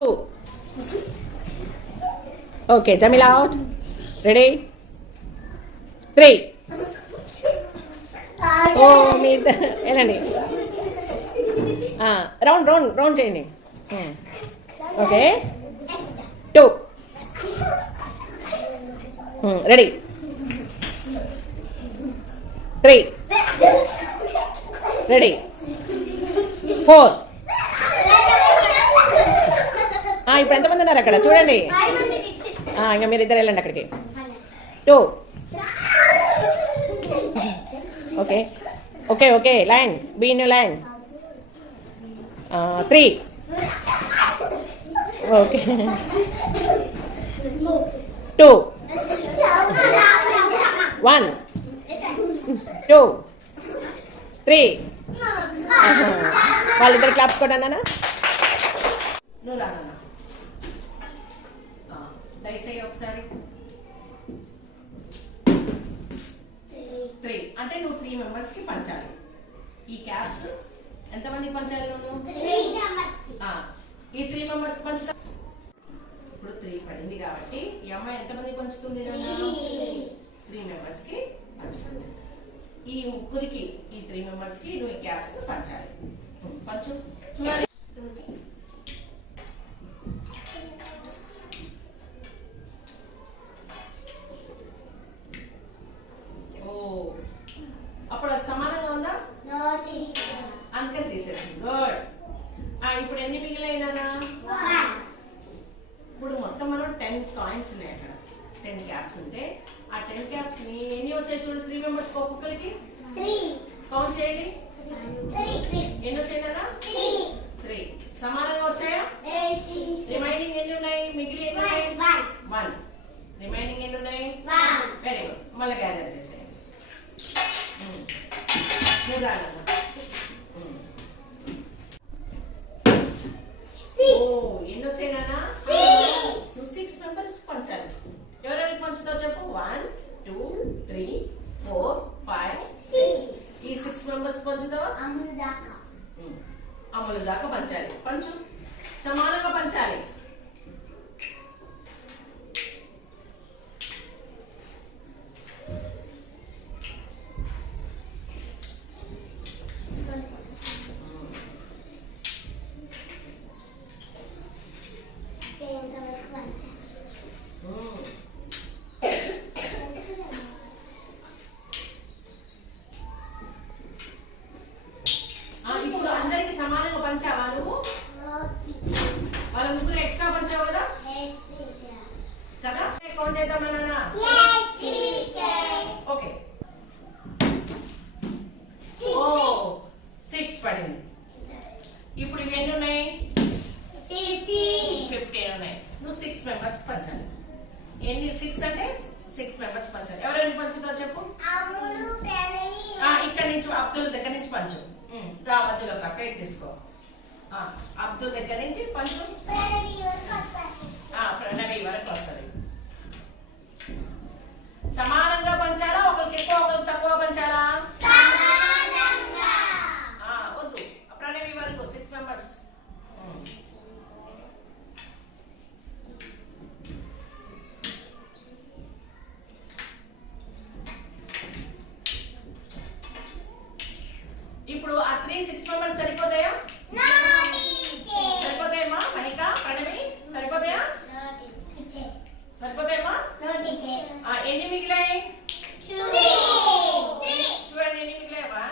2. Okay, Jamil out. Ready? 3. Oh, me. Elani. Round chaining. Okay. 2. Ready? 3. Ready? 4. ఇప్పుడు ఎంతమంది ఉన్నారు అక్కడ చూడండి. ఇంకా మీరు ఇద్దరు వెళ్ళండి అక్కడికి. 2. Okay okay okay line be in line. 3. Okay 2. 1 2 3. వాళ్ళిద్దరు క్లాప్స్ కూడా అన్నానా? నువ్వు రానన్నా దయచేసి ఒకసారి 3 అంటే నువ్వు 3 మెంబర్స్ కి పంచాలి. ఈ క్యాప్స్ ఎంతమందికి పంచాలి నువ్వు? ఈ 3 మెంబర్స్ పంచుతా. ఇప్పుడు 3 పడింది కాబట్టి ఈ అమ్మాయి ఎంతమందికి పంచుతుంది? 3 మెంబర్స్ కి పంచుతుంది. ఈ ముగ్గురికి ఈ 3 మెంబర్స్ కి నువ్వు ఈ క్యాప్స్ పంచాలి. పంచు చూడాలి. అప్పుడు అది సమానంగా ఉందా? అందుకని తీసేసి గుడ్. ఇప్పుడు ఎన్ని మిగిలినా? ఇప్పుడు మొత్తం మనం 10 కాయిన్స్ ఉన్నాయి అక్కడ. 10 క్యాప్స్ ఉంటే ఆ 10 క్యాప్స్ ని ఎన్ని వచ్చాయి చూడు? 3 మెంబర్స్ ఒక్కొక్కరికి కౌంట్ చేయండి. ఎన్ని వచ్చాయినా? 3 సమానంగా వచ్చాయా? రిమైనింగ్ ఎన్ని ఉన్నాయి? మిగిలి ఎన్ని ఉన్నాయి? 1. రిమైనింగ్ ఎన్ని ఉన్నాయి? Very good. మళ్ళీ గ్యాదర్ చేసేయండి. ఎన్ని వచ్చాయినా? నువ్వు 6 మెంబర్స్ పంచాలి. ఎవరెవరికి పంచుతావు చెప్పు? 1 2 3 4 5 6. ఈ 6 మెంబర్స్ పంచుతావా? అమలు దాకా పంచాలి. పంచు సమానంగా పంచాలి. ఇప్పుడు అందరికి సమానంగా పంచావా నువ్వు? వాళ్ళ ముగ్గురు ఎక్స్ట్రా పంచావు కదా కదా? కౌంట్ చేద్దామన్నా? ఓకే. 6 పడింది. ఇప్పుడు ఇవి ఎన్ని ఉన్నాయి? 15 ఉన్నాయి. నువ్వు 6 మెంబర్స్ పంచాలి. ఎన్ని? 6 అంటే 6 మెంబర్స్ పంచాలి. ఎవరెవరికి పంచుతావు చెప్పు? ఇక్కడ నుంచి అబ్దుల్ దగ్గర నుంచి పంచు. మధ్యలో ప్లేట్ తీసుకో. అబ్దుల్ దగ్గర నుంచి పంచు. ప్రణవి వరకు వస్తుంది. సమానంగా పంచాలా? ఒకరికి ఎక్కువ ఒకరికి తక్కువ పంచాలా? వద్దు. ప్రణవి వరకు 6 మెంబర్స్. ఇప్పుడు ఆ 6 మెంబర్స్ సరిపోతాయా? సరిపోతాయమ్మా? మహిక ప్రణవి సరిపోతాయా? సరిపోతాయమ్మా? ఎన్ని మిగిలాయి చూడండి. ఎన్ని మిగిలాయమ్మా?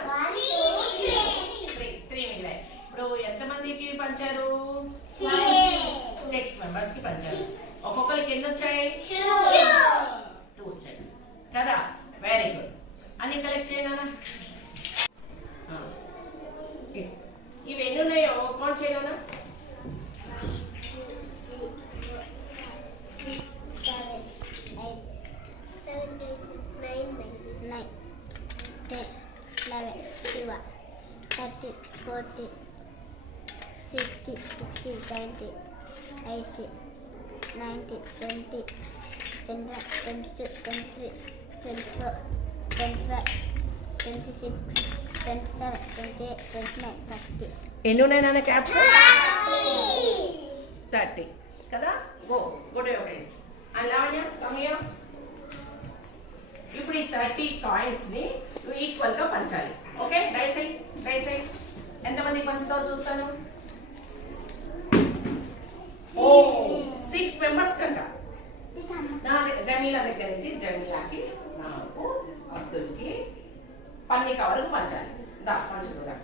3 మిగిలాయి. ఇప్పుడు ఎంతమందికి పంచారు? 6 మెంబర్స్ కి పంచారు. ఒక్కొక్కరికి ఎన్ని వచ్చాయి? 2 వచ్చాయి కదా? Very good. అన్ని కలెక్ట్ చేయనా? ఇవి ఎన్ని ఉన్నాయో కౌంట్ చేయనా? 30, 40, 50, 60, 70, 80, 90, 20, 21, 22, 23, 24, 25, 26, 27, 28, 29, 30. ఎన్ని ఉన్నాయి నాన్న క్యాప్స్? 30 కదా. Go to your place. And Lavanya come here. ఇప్పుడు ఈ 30 కాయిన్స్ ని ఈక్వల్ గా పంచాలి. ఓకే, డైస్ అయ్యి ఎంతమందికి పంచుతావు చూస్తాను. 6 మెంబర్స్ కంట. జమీలా దగ్గర నుంచి జమీలాకి, నాకు, అబ్దుల్కి, పన్నీకా వరకు పంచాలి. దా పంచుదా.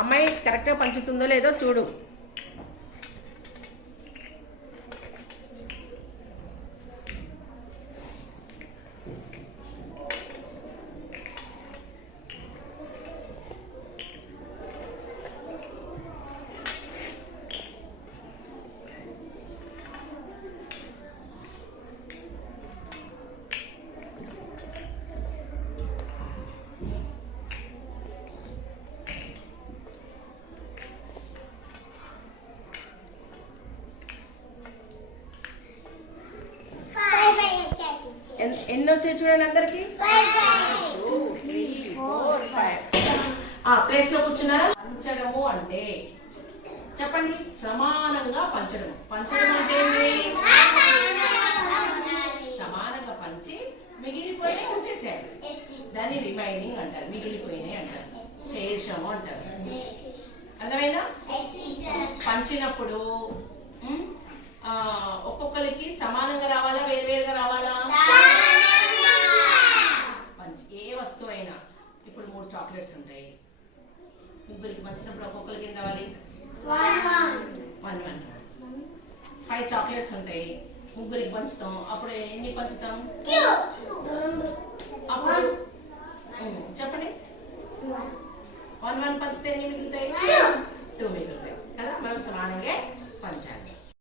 అమ్మాయి కరెక్ట్గా పంచుతుందో లేదో చూడు. ఎన్ని వచ్చాయి చూడండి అందరికి. 2, 3, 4, 5. ప్లేస్ లో కూర్చున్నారా. పంచడము అంటే చెప్పండి, సమానంగా పంచడం. పంచడం అంటే సమానంగా పంచి మిగిలిపోయినాయి ఉంచేసేయాలి. దాన్ని రిమైనింగ్ అంటారు, మిగిలిపోయినాయి అంటారు, శేషము అంటారు. అర్థమైందా? పంచినప్పుడు ఒక్కొక్కరికి సమానంగా రావాలా, వేరువేరుగా రావాలా? ఏ వస్తువు అయినా ఇప్పుడు 3 చాక్లెట్స్ ఉంటాయి. ముగ్గురికి పంచినప్పుడు ఒక్కొక్కరికి ఎంత రావాలి? 1. 5 చాక్లెట్స్ ఉంటాయి, ముగ్గురికి పంచుతాం. అప్పుడు ఎన్ని పంచుతాం? అప్పుడు చెప్పండి. 1 పంచితే ఎన్ని మిగులుతాయి? 2 మిగులుతాయి కదా. మనం సమానంగా పంచాలి.